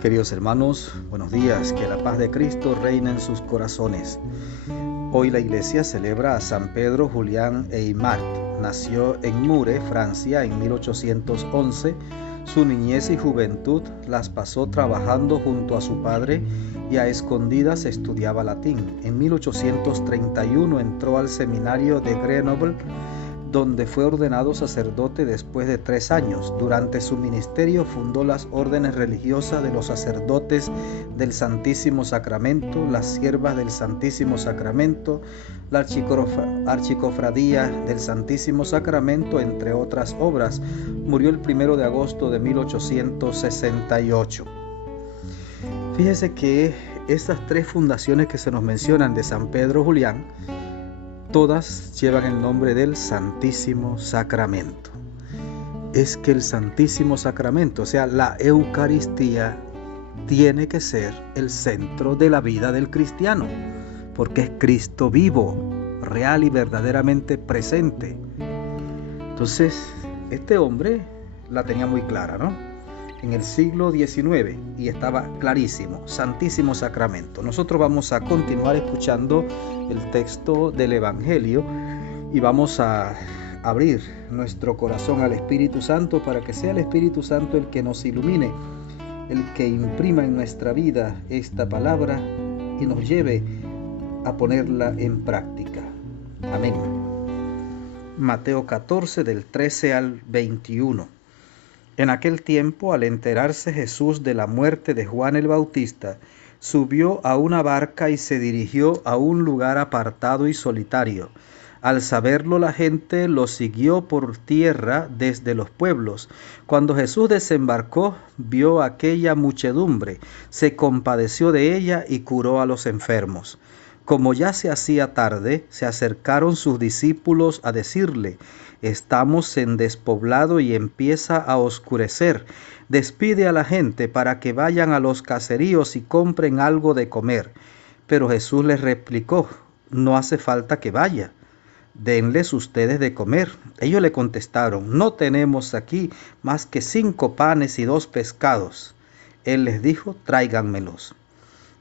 Queridos hermanos, buenos días, que la paz de Cristo reine en sus corazones. Hoy la iglesia celebra a San Pedro Julián Aymart. Nació en Mure, Francia, en 1811. Su niñez y juventud las pasó trabajando junto a su padre y a escondidas estudiaba latín. En 1831 entró al seminario de Grenoble, donde fue ordenado sacerdote después de 3 años. Durante su ministerio fundó las órdenes religiosas de los sacerdotes del Santísimo Sacramento, las siervas del Santísimo Sacramento, la archicofradía del Santísimo Sacramento, entre otras obras. Murió el 1 de agosto de 1868. Fíjese que estas 3 fundaciones que se nos mencionan de San Pedro Julián, todas llevan el nombre del Santísimo Sacramento. Es que el Santísimo Sacramento, o sea, la Eucaristía, tiene que ser el centro de la vida del cristiano, porque es Cristo vivo, real y verdaderamente presente. Entonces, este hombre la tenía muy clara, ¿no? En el siglo XIX, y estaba clarísimo, Santísimo Sacramento. Nosotros vamos a continuar escuchando el texto del Evangelio y vamos a abrir nuestro corazón al Espíritu Santo para que sea el Espíritu Santo el que nos ilumine, el que imprima en nuestra vida esta palabra y nos lleve a ponerla en práctica. Amén. Mateo 14, del 13 al 21. En aquel tiempo, al enterarse Jesús de la muerte de Juan el Bautista, subió a una barca y se dirigió a un lugar apartado y solitario. Al saberlo, la gente lo siguió por tierra desde los pueblos. Cuando Jesús desembarcó, vio aquella muchedumbre, se compadeció de ella y curó a los enfermos. Como ya se hacía tarde, se acercaron sus discípulos a decirle: estamos en despoblado y empieza a oscurecer. Despide a la gente para que vayan a los caseríos y compren algo de comer. Pero Jesús les replicó: no hace falta que vaya. Denles ustedes de comer. Ellos le contestaron: no tenemos aquí más que 5 panes y 2 pescados. Él les dijo: tráiganmelos.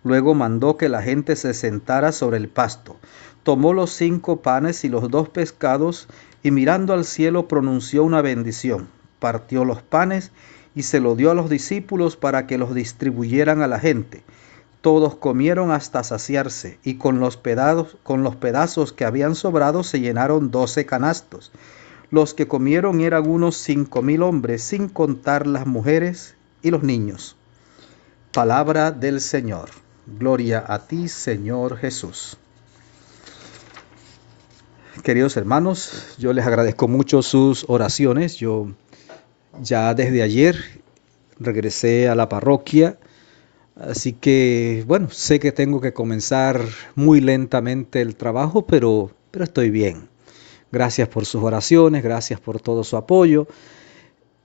Luego mandó que la gente se sentara sobre el pasto. Tomó los 5 panes y los 2 pescados y mirando al cielo pronunció una bendición. Partió los panes y se lo dio a los discípulos para que los distribuyeran a la gente. Todos comieron hasta saciarse y con los pedazos que habían sobrado se llenaron 12 canastos. Los que comieron eran unos 5,000 hombres, sin contar las mujeres y los niños. Palabra del Señor. Gloria a ti, Señor Jesús. Queridos hermanos, yo les agradezco mucho sus oraciones. Yo ya desde ayer regresé a la parroquia, así que bueno, sé que tengo que comenzar muy lentamente el trabajo, pero estoy bien. Gracias por sus oraciones, gracias por todo su apoyo.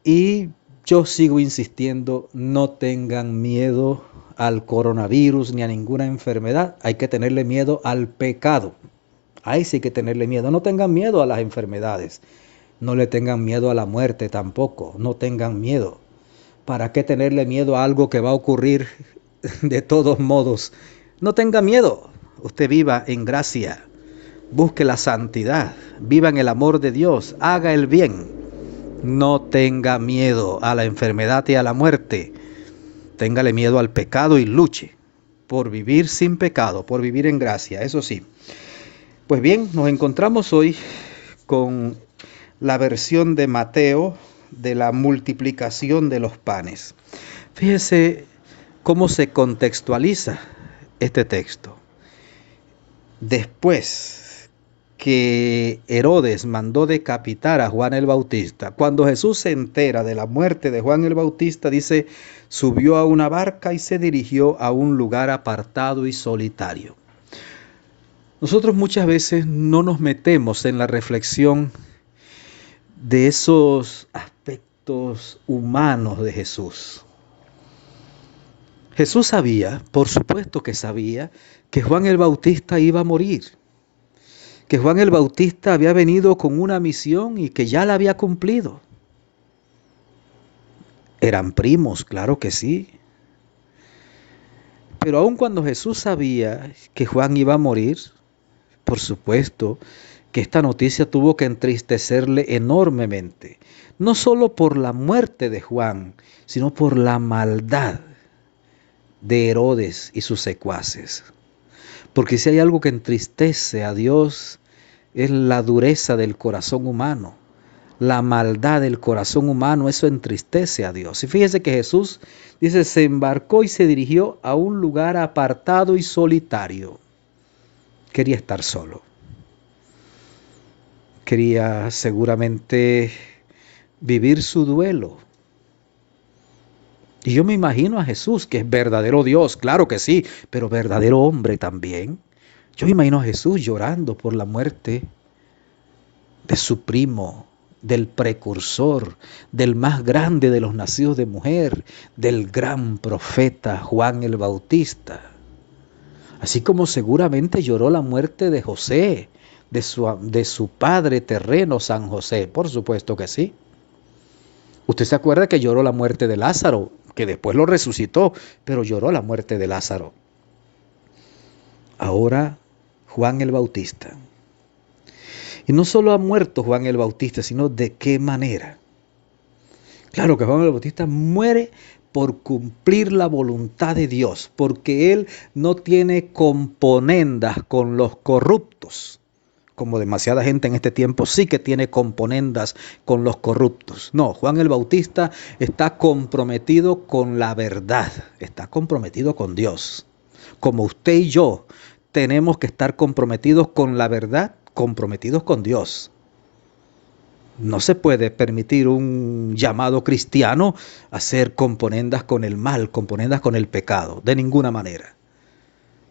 Y yo sigo insistiendo, no tengan miedo al coronavirus ni a ninguna enfermedad. Hay que tenerle miedo al pecado. Ahí sí hay que tenerle miedo. No tengan miedo a las enfermedades. No le tengan miedo a la muerte tampoco. No tengan miedo. ¿Para qué tenerle miedo a algo que va a ocurrir de todos modos? No tenga miedo. Usted viva en gracia. Busque la santidad. Viva en el amor de Dios. Haga el bien. No tenga miedo a la enfermedad y a la muerte. Téngale miedo al pecado y luche por vivir sin pecado, por vivir en gracia. Eso sí. Pues bien, nos encontramos hoy con la versión de Mateo de la multiplicación de los panes. Fíjese cómo se contextualiza este texto. Después que Herodes mandó decapitar a Juan el Bautista, cuando Jesús se entera de la muerte de Juan el Bautista, dice, subió a una barca y se dirigió a un lugar apartado y solitario. Nosotros muchas veces no nos metemos en la reflexión de esos aspectos humanos de Jesús. Jesús sabía, por supuesto que sabía, que Juan el Bautista iba a morir, que Juan el Bautista había venido con una misión y que ya la había cumplido. Eran primos, claro que sí. Pero aun cuando Jesús sabía que Juan iba a morir, por supuesto que esta noticia tuvo que entristecerle enormemente, no solo por la muerte de Juan, sino por la maldad de Herodes y sus secuaces. Porque si hay algo que entristece a Dios, es la dureza del corazón humano, la maldad del corazón humano, eso entristece a Dios. Y fíjese que Jesús, dice, se embarcó y se dirigió a un lugar apartado y solitario. Quería estar solo. Quería seguramente vivir su duelo. Y yo me imagino a Jesús, que es verdadero Dios, claro que sí, pero verdadero hombre también. Yo me imagino a Jesús llorando por la muerte de su primo, del precursor, del más grande de los nacidos de mujer, del gran profeta Juan el Bautista. Así como seguramente lloró la muerte de José, de su padre terreno, San José, por supuesto que sí. Usted se acuerda que lloró la muerte de Lázaro, que después lo resucitó, pero lloró la muerte de Lázaro. Ahora Juan el Bautista. Y no solo ha muerto Juan el Bautista, sino de qué manera. Claro que Juan el Bautista muere por cumplir la voluntad de Dios, porque él no tiene componendas con los corruptos, como demasiada gente en este tiempo sí que tiene componendas con los corruptos. No, Juan el Bautista está comprometido con la verdad, está comprometido con Dios. Como usted y yo tenemos que estar comprometidos con la verdad, comprometidos con Dios. No se puede permitir un llamado cristiano a hacer componendas con el mal, componendas con el pecado, de ninguna manera.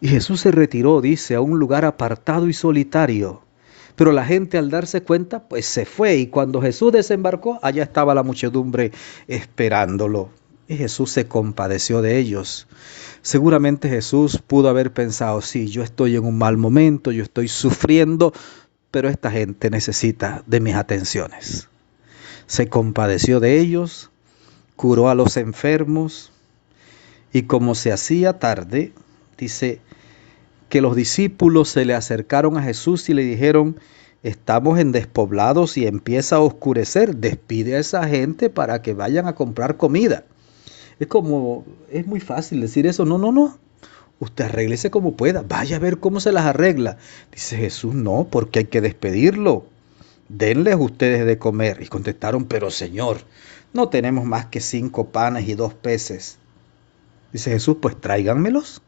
Y Jesús se retiró, dice, a un lugar apartado y solitario. Pero la gente al darse cuenta, pues se fue. Y cuando Jesús desembarcó, allá estaba la muchedumbre esperándolo. Y Jesús se compadeció de ellos. Seguramente Jesús pudo haber pensado, sí, yo estoy en un mal momento, yo estoy sufriendo, pero esta gente necesita de mis atenciones. Se compadeció de ellos, curó a los enfermos, y como se hacía tarde, dice que los discípulos se le acercaron a Jesús y le dijeron, estamos en despoblados y empieza a oscurecer, despide a esa gente para que vayan a comprar comida. Es muy fácil decir eso, no. Usted arréglese como pueda, vaya a ver cómo se las arregla. Dice Jesús, no, porque hay que despedirlo. Denles ustedes de comer. Y contestaron, pero Señor, no tenemos más que 5 panes y 2 peces. Dice Jesús, pues tráiganmelos.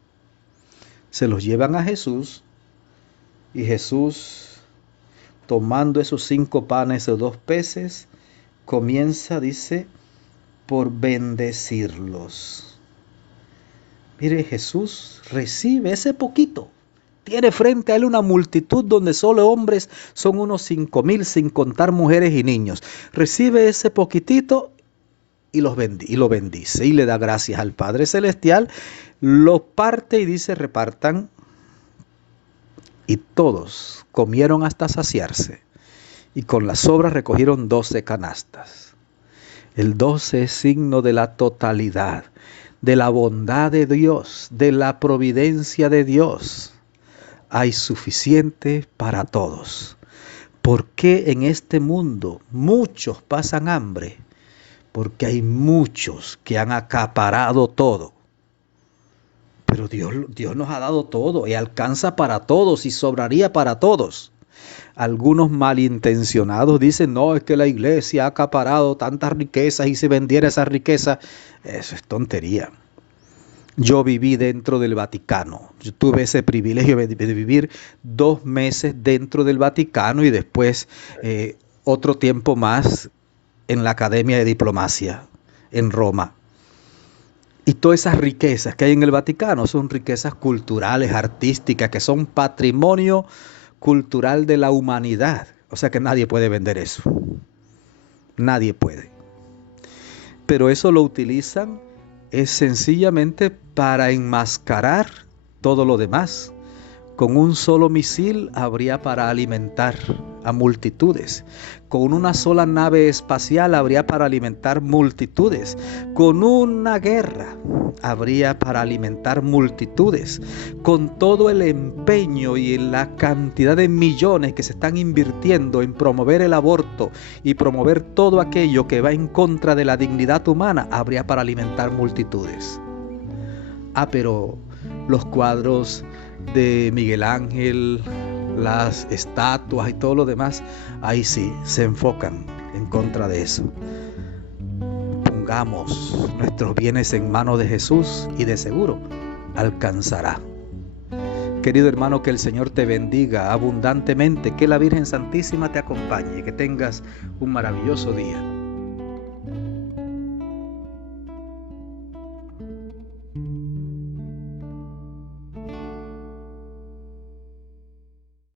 Se los llevan a Jesús y Jesús, tomando esos 5 panes y 2 peces, comienza, dice, por bendecirlos. Mire, Jesús recibe ese poquito. Tiene frente a él una multitud donde solo hombres son unos 5,000, sin contar mujeres y niños. Recibe ese poquitito y lo bendice y le da gracias al Padre Celestial. Lo parte y dice, repartan. Y todos comieron hasta saciarse. Y con las sobras recogieron 12 canastas. El 12 es signo de la totalidad, de la bondad de Dios, de la providencia de Dios. Hay suficiente para todos. ¿Por qué en este mundo muchos pasan hambre? Porque hay muchos que han acaparado todo. Pero Dios nos ha dado todo y alcanza para todos y sobraría para todos. Algunos malintencionados dicen, no, es que la iglesia ha acaparado tantas riquezas y si vendiera esa riqueza, eso es tontería. Yo viví dentro del Vaticano. Yo tuve ese privilegio de vivir 2 meses dentro del Vaticano y después otro tiempo más en la Academia de Diplomacia en Roma. Y todas esas riquezas que hay en el Vaticano son riquezas culturales, artísticas, que son patrimonio cultural de la humanidad. O sea que nadie puede vender eso. Nadie puede. Pero eso lo utilizan es sencillamente para enmascarar todo lo demás. Con un solo misil habría para alimentar a multitudes. Con una sola nave espacial habría para alimentar multitudes. Con una guerra habría para alimentar multitudes. Con todo el empeño y la cantidad de millones que se están invirtiendo en promover el aborto y promover todo aquello que va en contra de la dignidad humana, habría para alimentar multitudes. Pero los cuadros de Miguel Ángel, las estatuas y todo lo demás, ahí sí se enfocan en contra de eso. Pongamos nuestros bienes en manos de Jesús y de seguro alcanzará. Querido hermano, que el Señor te bendiga abundantemente, que la Virgen Santísima te acompañe y que tengas un maravilloso día.